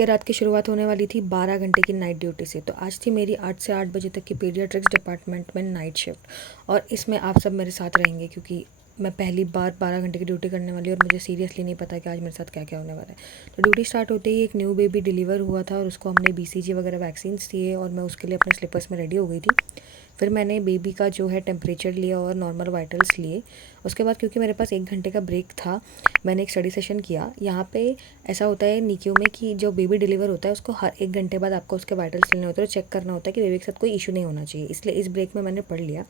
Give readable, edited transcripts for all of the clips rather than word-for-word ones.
के रात की शुरुआत होने वाली थी 12 घंटे की नाइट ड्यूटी से। तो आज थी मेरी 8 से 8 बजे तक की पीडियाट्रिक्स डिपार्टमेंट में नाइट शिफ्ट। और इसमें आप सब मेरे साथ रहेंगे क्योंकि मैं पहली बार 12 घंटे की ड्यूटी करने वाली हूँ और मुझे सीरियसली नहीं पता कि आज मेरे साथ क्या क्या होने वाला है। तो ड्यूटी स्टार्ट होते ही एक न्यू बेबी डिलीवर हुआ था और उसको हमने BCG वगैरह वैक्सीन्स दिए और मैं उसके लिए अपने स्लीपर्स में रेडी हो गई थी। फिर मैंने बेबी का जो है टेम्परेचर लिया और नॉर्मल वाइटल्स लिए। उसके बाद क्योंकि मेरे पास 1 घंटे का ब्रेक था, मैंने एक स्टडी सेशन किया। यहाँ पे ऐसा होता है NICU में कि जो बेबी डिलीवर होता है उसको हर 1 घंटे बाद आपको उसके वाइटल्स लेने होते हैं और चेक करना होता है कि बेबी के साथ कोई इशू नहीं होना चाहिए। इसलिए इस ब्रेक में मैंने पढ़ लिया।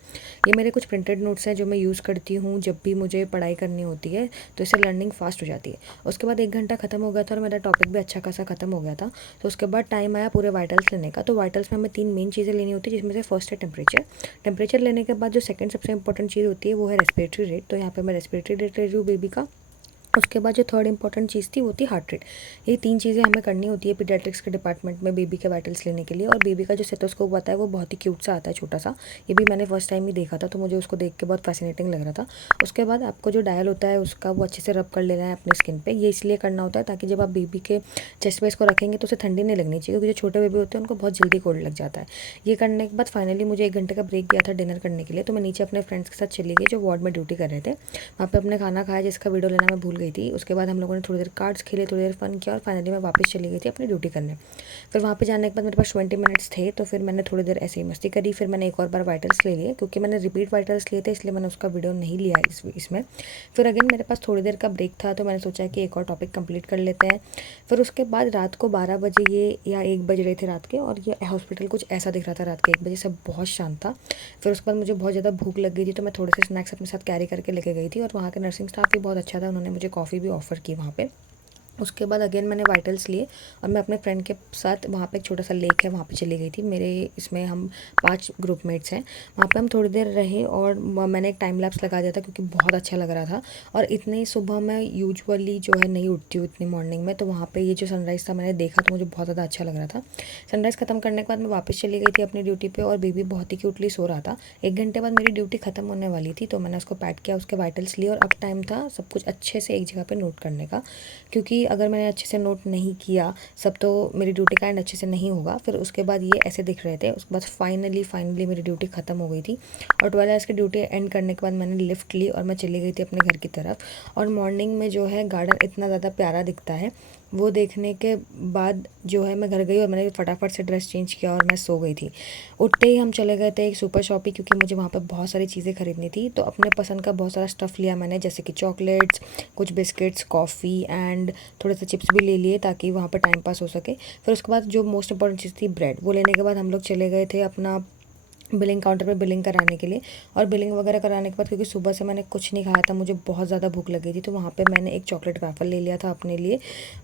ये मेरे कुछ प्रिंटेड नोट्स हैं जो मैं यूज़ करती हूँ जब भी मुझे पढ़ाई करनी होती है, तो इससे लर्निंग फास्ट हो जाती है। उसके बाद 1 घंटा खत्म हो गया था और मेरा टॉपिक भी अच्छा खासा खत्म हो गया था। तो उसके बाद टाइम आया पूरे वाइटल्स लेने का। तो वाइटल्स में हमें 3 मेन चीज़ें लेनी होती है, जिसमें से फर्स्ट है टेम्परेचर लेने के बाद जो सेकंड सबसे इंपॉर्टेंट चीज़ होती है वो है रेस्पिरेटरी रेट। तो यहाँ पे मैं रेस्पिरेटरी रेट ले रही हूँ बेबी का। उसके बाद जो थर्ड इंपॉर्टेंट चीज़ थी वो थी हार्ट रेट। ये 3 चीज़ें हमें करनी होती है पीडियाट्रिक्स के डिपार्टमेंट में बेबी के वाइटल्स लेने के लिए। और बेबी का जो स्टेथोस्कोप आता है वो बहुत ही क्यूट सा आता है, छोटा सा। ये भी मैंने फर्स्ट टाइम ही देखा था, तो मुझे उसको देख के बहुत फैसिनेटिंग लग रहा था। उसके बाद आपको जो डायल होता है उसका वो अच्छे से रब कर लेना है अपनी स्किन पे। ये इसलिए करना होता है ताकि जब आप बेबी के चेस्ट पे इसको रखेंगे तो उसे ठंडी नहीं लगनी चाहिए, क्योंकि जो छोटे बेबी होते हैं उनको बहुत जल्दी कोल्ड लग जाता है। ये करने के बाद फाइनली मुझे 1 घंटे का ब्रेक दिया था डिनर करने के लिए। तो मैं नीचे अपने फ्रेंड्स के साथ चली गई जो वार्ड में ड्यूटी कर रहे थे। वहाँ पे अपने खाना खाया जिसका वीडियो लेना मैं भूल गई थी। उसके बाद हम लोगों ने थोड़ी देर कार्ड्स खेले, थोड़ी देर फन किया और फाइनली मैं वापस चली गई थी अपनी ड्यूटी करने। फिर वहाँ पे जाने के बाद मेरे पास 20 मिनट्स थे, तो फिर मैंने थोड़ी देर ऐसे ही मस्ती करी। फिर मैंने एक और बार वाइटल्स ले लिए, क्योंकि मैंने रिपीट वाइटल्स लिए थे इसलिए मैंने उसका वीडियो नहीं लिया इसमें। फिर अगेन मेरे पास थोड़ी देर का ब्रेक था, तो मैंने सोचा कि एक और टॉपिक कंप्लीट कर लेते हैं। फिर उसके बाद रात को 12 बजे ये या 1 बज रहे थे रात के, और ये हॉस्पिटल कुछ ऐसा दिख रहा था रात के 1 बजे, सब बहुत शांत था। फिर उसके बाद मुझे बहुत ज़्यादा भूख लग गई थी, तो मैं थोड़े से स्नैक्स अपने साथ कैरी करके लेके गई थी। और वहाँ के नर्सिंग स्टाफ भी बहुत अच्छा था, उन्होंने मुझे कॉफ़ी भी ऑफ़र की वहाँ पे। उसके बाद अगेन मैंने वाइटल्स लिए और मैं अपने फ्रेंड के साथ वहाँ पे एक छोटा सा लेक है वहाँ पे चली गई थी। मेरे इसमें हम 5 ग्रुपमेट्स हैं। वहाँ पे हम थोड़ी देर रहे और मैंने एक टाइम लैप्स लगा दिया था क्योंकि बहुत अच्छा लग रहा था। और इतनी सुबह मैं यूजुअली जो है नहीं उठती हूँ इतनी मॉर्निंग में, तो वहाँ पे ये जो सनराइज़ था मैंने देखा तो मुझे बहुत ज़्यादा अच्छा लग रहा था। सनराइज़ ख़त्म करने के बाद मैं वापस चली गई थी अपनी ड्यूटी पर और बेबी बहुत ही क्यूटली सो रहा था। 1 घंटे बाद मेरी ड्यूटी ख़त्म होने वाली थी, तो मैंने उसको पैड किया, उसके वाइटल्स लिए और अब टाइम था सब कुछ अच्छे से एक जगह पर नोट करने का। क्योंकि अगर मैंने अच्छे से नोट नहीं किया सब, तो मेरी ड्यूटी का एंड अच्छे से नहीं होगा। फिर उसके बाद ये ऐसे दिख रहे थे। उसके बाद फाइनली मेरी ड्यूटी ख़त्म हो गई थी और 12 आवर्स की ड्यूटी एंड करने के बाद मैंने लिफ्ट ली और मैं चली गई थी अपने घर की तरफ। और मॉर्निंग में जो है गार्डन इतना ज़्यादा प्यारा दिखता है, वो देखने के बाद जो है मैं घर गई और मैंने फटाफट से ड्रेस चेंज किया और मैं सो गई थी। उठते ही हम चले गए थे एक सुपर शॉपिंग, क्योंकि मुझे वहाँ पे बहुत सारी चीज़ें खरीदनी थी। तो अपने पसंद का बहुत सारा स्टफ़ लिया मैंने, जैसे कि चॉकलेट्स, कुछ बिस्किट्स, कॉफ़ी एंड थोड़े से चिप्स भी ले लिए ताकि वहाँ पर टाइम पास हो सके। फिर उसके बाद जो मोस्ट इंपॉर्टेंट चीज़ थी ब्रेड, वो लेने के बाद हम लोग चले गए थे अपना बिलिंग काउंटर पे बिलिंग कराने के लिए। और बिलिंग वगैरह कराने के बाद क्योंकि सुबह से मैंने कुछ नहीं खाया था, मुझे बहुत ज़्यादा भूख लग गई थी, तो वहाँ पे मैंने एक चॉकलेट वैफल ले लिया था अपने लिए,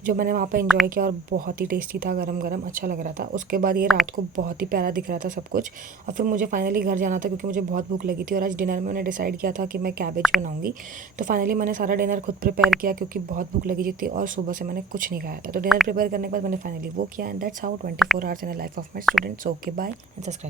जो मैंने वहाँ पे एंजॉय किया और बहुत ही टेस्टी था, गरम गरम अच्छा लग रहा था। उसके बाद ये रात को बहुत ही प्यारा दिख रहा था सब कुछ। और फिर मुझे फाइनली घर जाना था क्योंकि मुझे बहुत भूख लगी थी। और आज डिनर में मैंने डिसाइड किया था कि मैं कैबेज बनाऊँगी। तो फाइनली मैंने सारा डिनर खुद प्रिपेयर किया क्योंकि बहुत भूख लगी थी और सुबह से मैंने कुछ नहीं खाया था। तो डिनर प्रिपेयर करने के बाद मैंने फाइनली वो किया। And that's how 24 hours in the life of my student. So okay, bye and subscribe.